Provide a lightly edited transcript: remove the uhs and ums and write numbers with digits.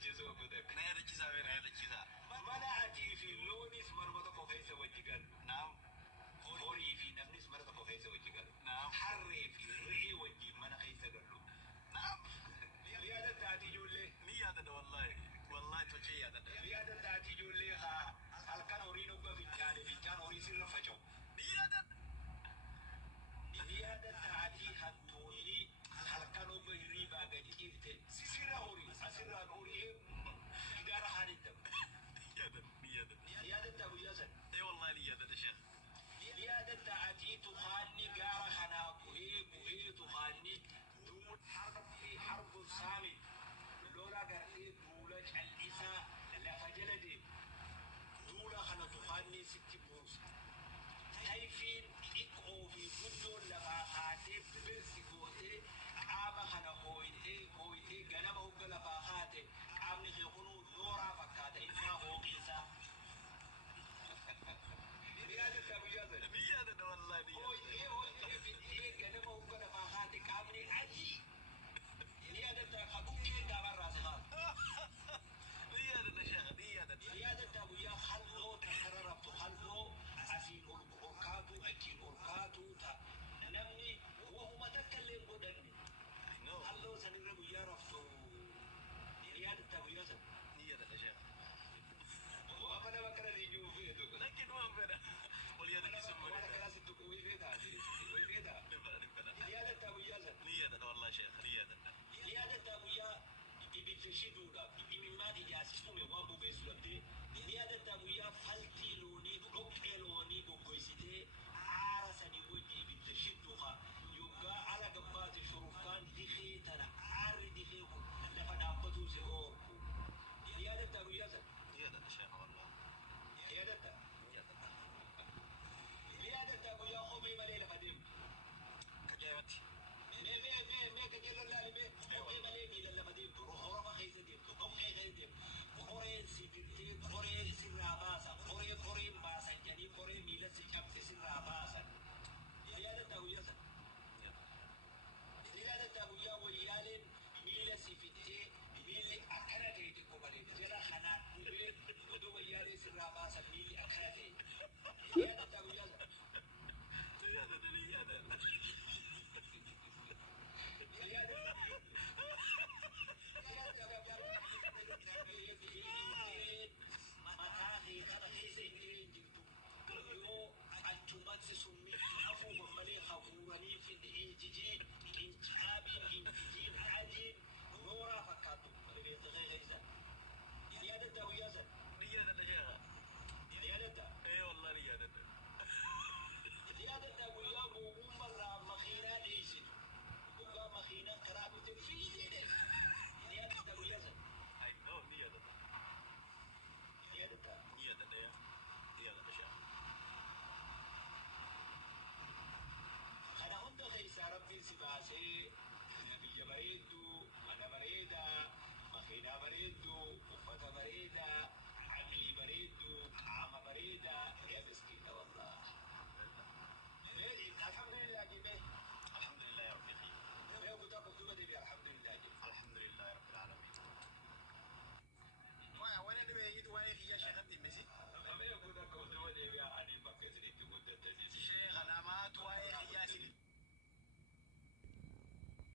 يدكيسو بدك أنا يدكيسا وين يدكيسا منعتي في لونس مرمطة كوفيسة وجهك نعم هوري في نمنس مرمطة كوفيسة وجهك نعم حري في رعي وجه من خيسة قالوا نعم ريادة تاتي جولي نيادة والله والله توجيه هذا ريادة تاتي جولي ها halkan horii nugga fichaane fichaan horii sirra faca'u niyaada taatii hattoonni halkan nugga hirriibaa gadi dhiifte sirra horii asirraan horii gara haadhitta niyaada taa guyyaa san wallahi niyaada sheekh niyaada taatii tuqaanni gara kanaa bu'ee tuqaanni duun harbu saami lola gartee duula cal'isaa lafa jala deemu دولا خنا تقاني ستي بوس تايفين إكو في بدون لفاخاتي برسي كوتي عاما خنا كويتي غنما هو لفاخاتي عامني خيخونو دورا فكاتي إنا هو قيسا ميادة أبو يازن ميادة والله ميادة في غنما هو لفاخاتي عامني عجي ميادة خبوكي دابر راسخات ريادة أبويا خلو تكررت خلو أسين أركاتو أكين أركاتو تا نمني وهو تكلم بدني خلو سنين أبويا رفتو ريادة أبويا سن ريادة الشيخ وأنا ما كان يجوا فيه لكن ما بنا وليادة كسم ولا كلاس تقوي فيها ريادة أبويا سن ريادة والله شيخ ريادة أبويا ibiteshiduudha ibimimmaadhi jaasisume waan bobeessuudhatte niyaadata guyyaa faltii loonii dhoqqee loonii goggoysitee aara sanii wajji ibiteshidduha yoggaa ala gabbaate shurufkaan dikee tana aarri dikee kun lafa dhaabbatuu si oorku niyaadata guyyaa san niyaadata sheekh wallah niyaadata guyyaa kophee malee lafa deemtu kajaa'ibatti me kajeello laali me kophee malee miila lafa deemtu horoma keessa deemtu dhoqqee keessa deemtu qoreen si jirtee qoree sirraa baasa qoreen baasan jedhanii qoree miila si cabse sirraa baasan niyaadata guyyaa san niyaadata guyyaa wayyaaleen miila si fittee miilli akkana ta'e xiqqoo malee jala kanaan dhubee oduu wayyaalee sirraa baasan miilli akkana ta'e niyaadata guyyaa san سمي أفو ملي خبورني في الإنجيل إنجيل عادي نورا فكاتو بيت غيزة نيادة ويازة نيادة يا نيادة إيه والله نيادة نيادة ويا مو مرة مخينا ليسن وقا مخينا كرابو تفيدين نيادة ويازة I know نيادة نيادة يا نيادة شا ربي سباسي نبي بريدو أنا بريدا مخينا بريدو وفتا بريدا